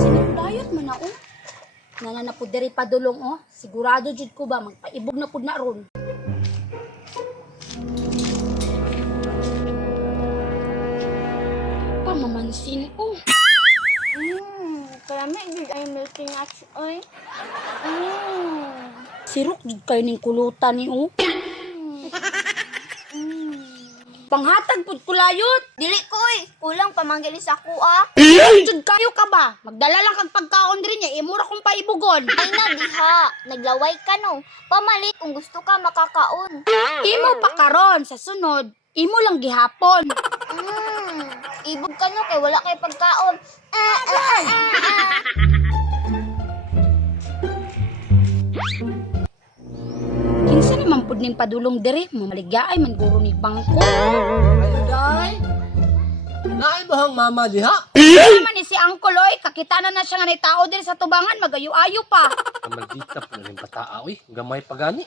Sinipdayot man na oh. Nananapod diri padulong oh. Sigurado jud ko ba magpaibog na pud na ron. Pamamansin oh. Kaya may good ay milking nuts, oy. Sirok jud kayo ning kulutan ni oh. Panghatag pud kulayot. Dili ko, oy. Kulang pamanggilis ako, ah. Jud kayo ka ba? Magdala lang kag pagkaon diri niya, imura kong paibugon. Ay na, diha. Naglaway ka, no. Pamalit kung gusto ka makakaon. Imo pa karon sa sunod, imo lang gihapon. Ibog ka, no, kay wala kay pagkaon. Kinsa naman pud ning padulong diri, mamaligyaay man guro ni bangko. Ayo day. Naay mo hang mama diha? Naman ni si Uncle oy, kakita na siya nga ni tao diri sa tubangan, magayo-ayo pa. Maldita pa rin bataa oy, gamay pa gani.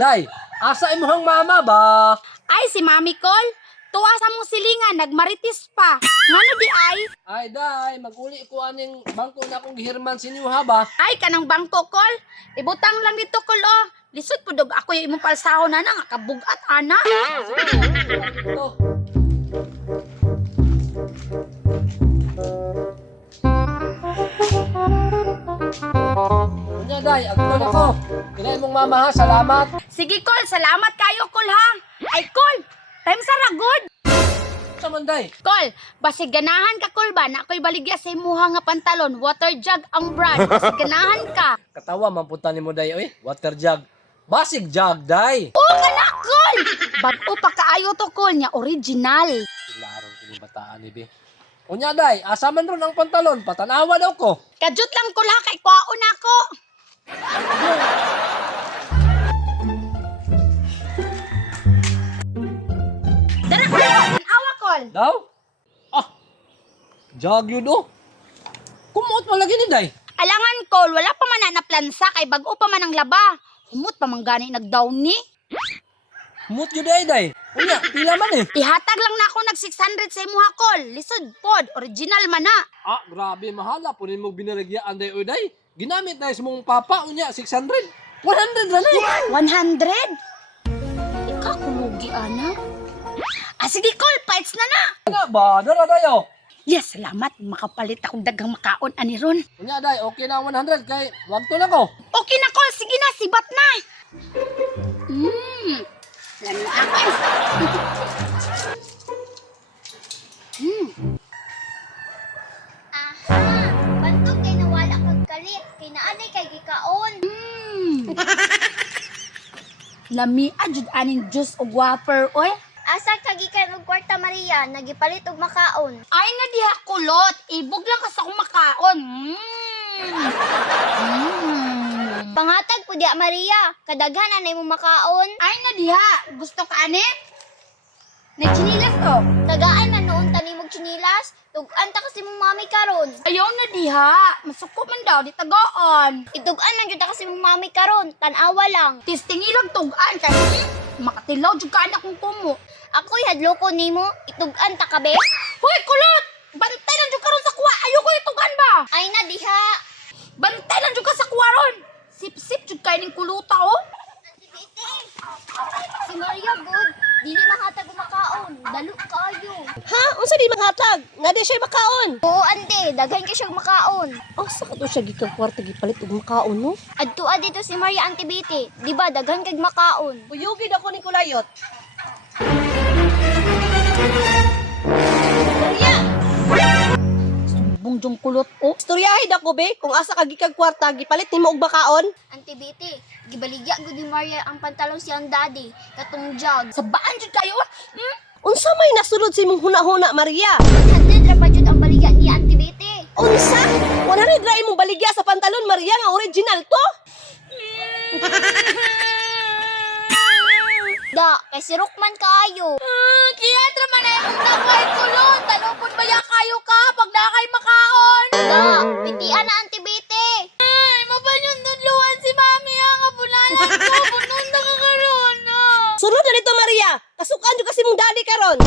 Day, asa imo hang mama ba? Ay si Mami Col, tuwa sa mong silingan, nagmaritis pa. Ngano di ay? Ay day, maguli ko aning bangko na akong gihirman sinyuha ba? Ay kanang bangko Col, ibutang lang dito Col oh. Lisod pud og ako yung imong palsahon na nga kabugat ana. Ito. Unya day, agton ako. Kinay mong mama ha, salamat. Sige Col, salamat kayo Col ha. Ay Col, time sa ragod. Saman day. Col, basig ganahan ka Col ba? Na ako'y baligya sa imuha nga pantalon, water jug ang brand. Basig ganahan ka. Katawa man punta nimo day oy, water jug. Basig jug day. Oo ka na Col. Bago pa kaayo to Col niya, original. Ilaron ko ni bataan ni be. Unya day, asa man ron ang pantalon, patanawa daw ko. Kajut lang Col ha, kay kwaon ako. Dara Col, tanawa Col. Daw? Ah, jug yun oh. Kumuot mo lagi ni day. Alangan Col, wala pa man na plansa kay bago pa man ang laba. Humot pa man gani nagdaw ni. Kumuot yun day. Unya, pila man eh. Ihatag lang na ako nag 600 sa imuha Col. Lisod pod, original man na. Ah, grabe mahala. Punin mo binarigyan day o day. Ginamit na sa mong papa. Unya, 600. 100 na eh. 100? Ikaw kumugi ana. Ah sige Col, fights na na. Ano ba? Dara tayo. Yes, salamat. Makapalit akong daghang makaon ani ron. Unya day, okay na 100 kay wag to na ko. Okay na Col, sige na, sibat na. Lami ako eh. Aha, bantog kay nawala kag kalit. Kay naanay kay gikaon. Lami ajud aning juice og wafer oy. Asa kagikan og kwarta Maria, nagipalit og makaon. Ay nga diha kulot, ibog lang kas akong makaon. Pangatag po diya Maria, kadaghan na mo makaon. Ay nga diha, gusto ka ani? Nagchinilas ko. Tagaan man noon tani mog chinilas, tug-an ta kasi mong mami karon. Ayaw na diha, masuko man daw di tagaan. Itug-an man jud ta kasi mong mami karon, tan-awa lang. Tisting ilang tugan kay makatilaw jud ka anak kong kumo. Ako'y hadloko nimo, itug-an ta kabe. Hoy kulot, bantay lang jud karon sa kuwa. Ayaw ko itugan ba? Ay na diha. Bantay lang jud ka sa kuwa ron. Sip-sip jud kay ning kuluta oh. Si Maria good, dili mahatag og makaon, dalo kayo. Ha? Unsa di manghatag? Nga di siya makaon. Oo ante, daghan kay siya makaon. Asa ka to siya gikang kwarta gipalit og makaon no? Adtua dito si Maria Antibiti, di ba daghan kay makaon. Uyugid ako ni Kulayot. Sumbong jung kulot oh. Istoryahin ako be kung asa ka gikang kwarta gipalit nimo og makaon. Antibiti, gibaligya gud ni Maria ang pantalon siyang daddy, katong jug. Sabaan jud kayo ah. Unsa may nasulod sa imong huna-huna Maria? 100 ra pa jud ang baligya ni Antibiti. Unsa? 100 ra imong baligya sa pantalon Maria nga original to? Da, kay si Rockman kaayo. Kaya man ay akong taway kulot. Talupon ba ya kayo ka pag nakay makaon? Da, pitian na Antibiti. Ay, mabanyon dudluan si mami ang abulanan ko. Bunong na kakaroon. Sunod Sulod na dito, Maria. Kasukan jud kasi mong daddy karon.